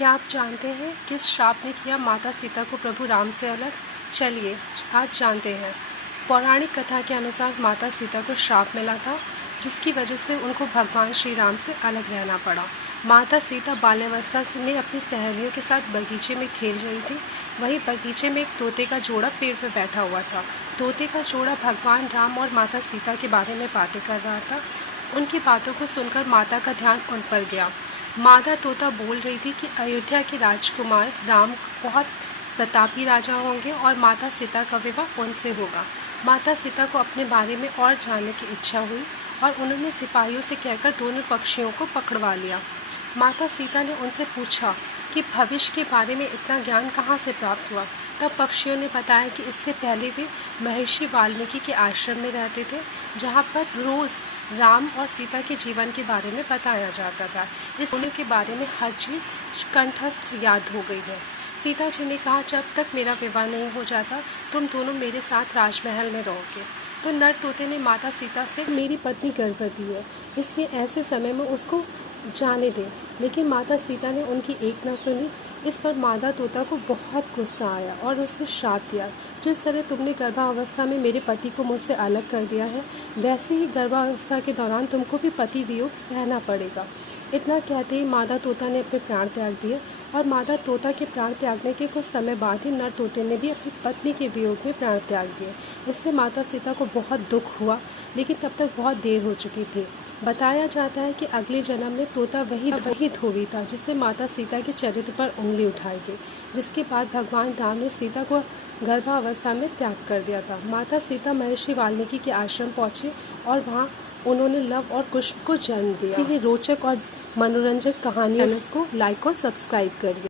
क्या आप जानते हैं किस श्राप ने किया माता सीता को प्रभु राम से अलग? चलिए आज जानते हैं। पौराणिक कथा के अनुसार माता सीता को श्राप मिला था, जिसकी वजह से उनको भगवान श्री राम से अलग रहना पड़ा। माता सीता बाल्यावस्था में अपनी सहेलियों के साथ बगीचे में खेल रही थी। वहीं बगीचे में एक तोते का जोड़ा पेड़ पर बैठा हुआ था। तोते का जोड़ा भगवान राम और माता सीता के बारे में बातें कर रहा था। उनकी बातों को सुनकर माता का ध्यान उन पर गया। मादा तोता बोल रही थी कि अयोध्या के राजकुमार राम बहुत प्रतापी राजा होंगे और माता सीता का विवाह उनसे होगा। माता सीता को अपने बारे में और जानने की इच्छा हुई और उन्होंने सिपाहियों से कहकर दोनों पक्षियों को पकड़वा लिया। माता सीता ने उनसे पूछा कि भविष्य के बारे में इतना ज्ञान कहाँ से प्राप्त हुआ। तब पक्षियों ने बताया कि इससे पहले वे महर्षि वाल्मीकि के आश्रम में रहते थे, जहाँ पर रोज़ राम और सीता के जीवन के बारे में बताया जाता था। इस के बारे में हर चीज़ कंठस्थ याद हो गई है। सीता जी ने कहा, जब तक मेरा विवाह नहीं हो जाता तुम दोनों मेरे साथ राजमहल में रहोगे। तो नर तोते ने माता सीता से, मेरी पत्नी गर्भवती है, इसलिए ऐसे समय में उसको जाने दें। लेकिन माता सीता ने उनकी एक न सुनी। इस पर मादा तोता को बहुत गुस्सा आया और उसने श्राप दिया, जिस तरह तुमने गर्भावस्था में मेरे पति को मुझसे अलग कर दिया है, वैसे ही गर्भावस्था के दौरान तुमको भी पति वियोग सहना पड़ेगा। इतना कहते ही मादा तोता ने अपने प्राण त्याग दिए और मादा तोता के प्राण त्यागने के कुछ समय बाद ही नर तोते ने भी अपनी पत्नी के वियोग में प्राण त्याग दिए। इससे माता सीता को बहुत दुख हुआ, लेकिन तब तक बहुत देर हो चुकी थी। बताया जाता है कि अगले जन्म में तोता वही धोबी था जिसने माता सीता के चरित्र पर उंगली उठाई थी, जिसके बाद भगवान राम ने सीता को गर्भावस्था में त्याग कर दिया था। माता सीता महर्षि वाल्मीकि के आश्रम पहुँचे और वहाँ उन्होंने लव और कुश को जन्म दिया। इसी रोचक और मनोरंजक कहानियों को लाइक और सब्सक्राइब करिए।